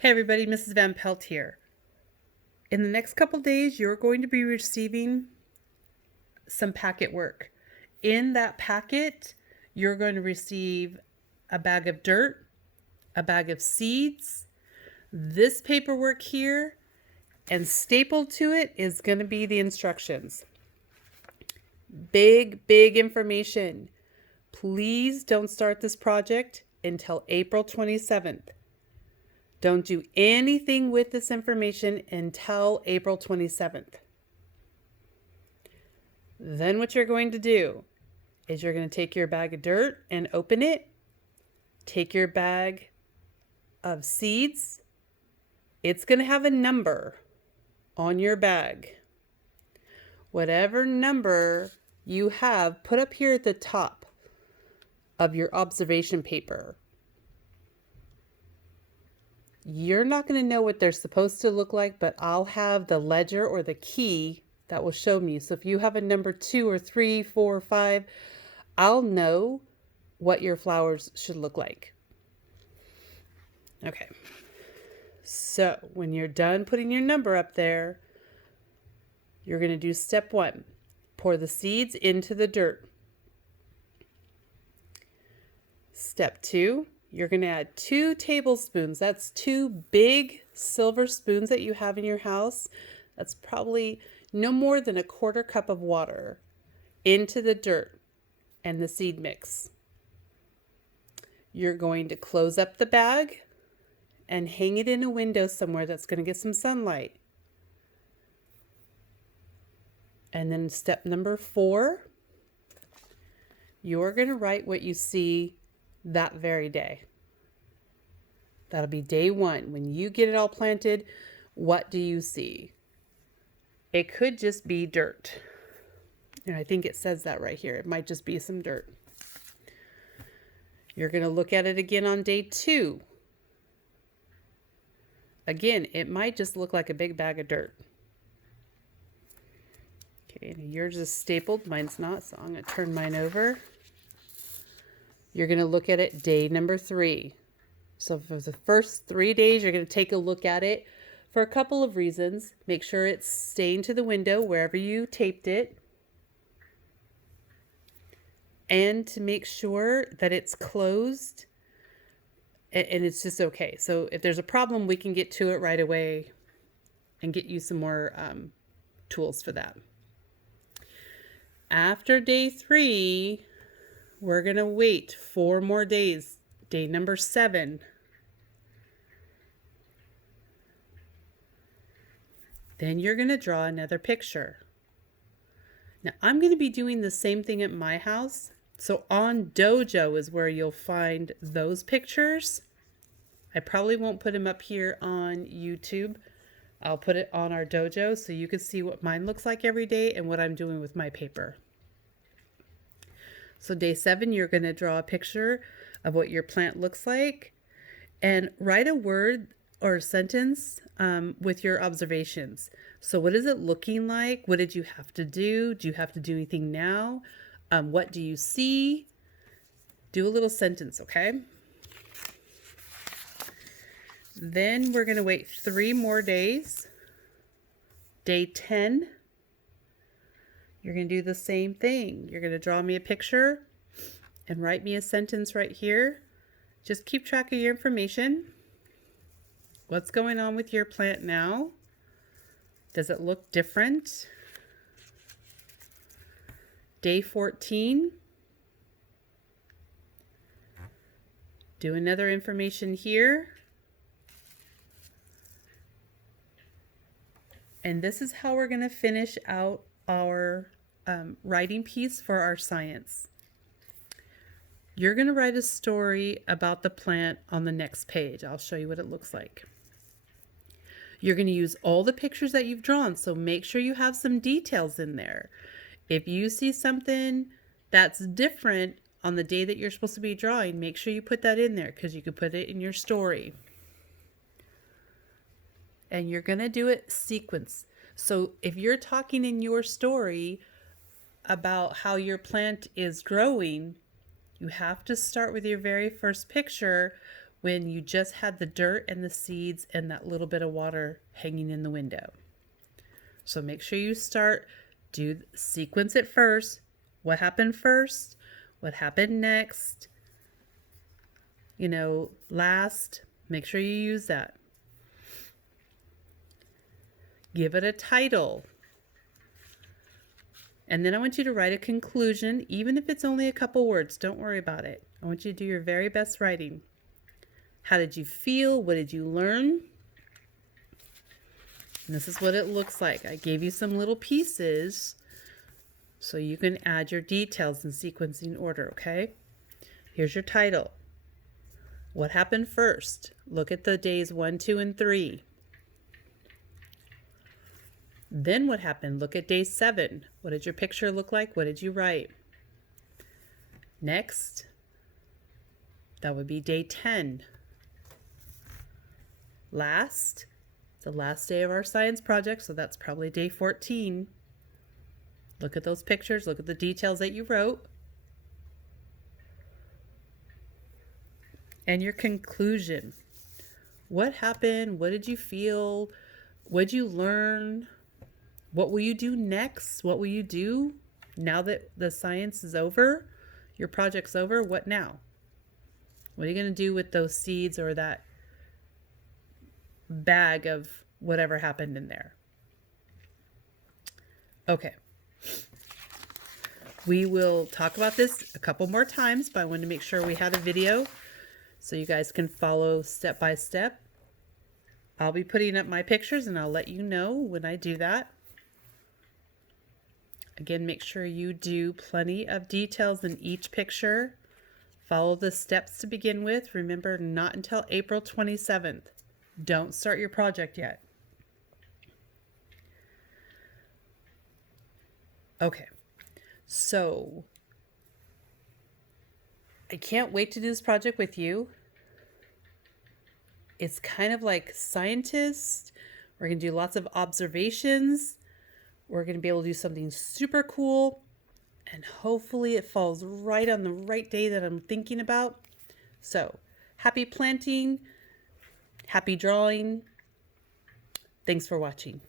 Hey everybody, Mrs. Van Pelt here. In the next couple days, you're going to be receiving some packet work. In that packet, you're going to receive a bag of dirt, a bag of seeds, this paperwork here, and stapled to it is going to be the instructions. Big information. Please don't start this project until April 27th. Don't do anything with this information until April 27th. Then what you're going to do is you're going to take your bag of dirt and open it. Take your bag of seeds. It's going to have a number on your bag. Whatever number you have, put up here at the top of your observation paper. You're not going to know what they're supposed to look like, but I'll have the ledger or the key that will show me. So if you have a number 2 or 3, 4, or 5, I'll know what your flowers should look like. Okay. So when you're done putting your number up there, you're going to do step 1. Pour the seeds into the dirt. Step 2, you're going to add 2 tablespoons. That's 2 big silver spoons that you have in your house. That's probably no more than a 1/4 cup of water into the dirt and the seed mix. You're going to close up the bag and hang it in a window somewhere that's going to get some sunlight. And then step number 4, you're going to write what you see that very day. That'll be day 1. When you get it all planted, what do you see? It could just be dirt. And I think it says that right here. It might just be some dirt. You're going to look at it again on day 2. Again, it might just look like a big bag of dirt. Okay, yours is stapled. Mine's not, so I'm going to turn mine over. You're going to look at it day number 3. So for the first 3 days, you're going to take a look at it for a couple of reasons. Make sure it's staying to the window wherever you taped it. And to make sure that it's closed and it's just okay. So if there's a problem, we can get to it right away and get you some more tools for that. After day 3, we're going to wait 4 more days. Day number 7. Then you're going to draw another picture. Now I'm going to be doing the same thing at my house. So on Dojo is where you'll find those pictures. I probably won't put them up here on YouTube. I'll put it on our Dojo so you can see what mine looks like every day and what I'm doing with my paper. So day 7, you're going to draw a picture of what your plant looks like and write a word or a sentence with your observations. So what is it looking like? What did you have to do? Do you have to do anything now? What do you see? Do a little sentence, okay? Then we're going to wait 3 more days. Day 10, you're going to do the same thing. You're going to draw me a picture and write me a sentence right here. Just keep track of your information. What's going on with your plant now? Does it look different? Day 14, do another information here. And this is how we're going to finish out our writing piece for our science. You're going to write a story about the plant on the next page. I'll show you what it looks like. You're going to use all the pictures that you've drawn, so make sure you have some details in there. If you see something that's different on the day that you're supposed to be drawing, make sure you put that in there because you can put it in your story. And you're going to do it sequence. So if you're talking in your story about how your plant is growing, you have to start with your very first picture when you just had the dirt and the seeds and that little bit of water hanging in the window. So make sure you sequence it first. What happened first? What happened next? Last. Make sure you use that. Give it a title. And then I want you to write a conclusion, even if it's only a couple words. Don't worry about it. I want you to do your very best writing. How did you feel? What did you learn? And this is what it looks like. I gave you some little pieces so you can add your details in sequencing order, okay? Here's your title. What happened first? Look at the days 1, 2, and 3. Then what happened? Look at day 7. What did your picture look like? What did you write? Next, that would be day 10. Last, it's the last day of our science project, so that's probably day 14. Look at those pictures. Look at the details that you wrote. And your conclusion. What happened? What did you feel? What did you learn? What will you do next? What will you do now that the science is over? Your project's over. What now? What are you going to do with those seeds or that bag of whatever happened in there? Okay. We will talk about this a couple more times, but I wanted to make sure we had a video so you guys can follow step by step. I'll be putting up my pictures and I'll let you know when I do that. Again, make sure you do plenty of details in each picture. Follow the steps to begin with. Remember, not until April 27th. Don't start your project yet. Okay, so I can't wait to do this project with you. It's kind of like scientists. We're going to do lots of observations. We're going to be able to do something super cool. And hopefully it falls right on the right day that I'm thinking about. So, happy planting. Happy drawing. Thanks for watching.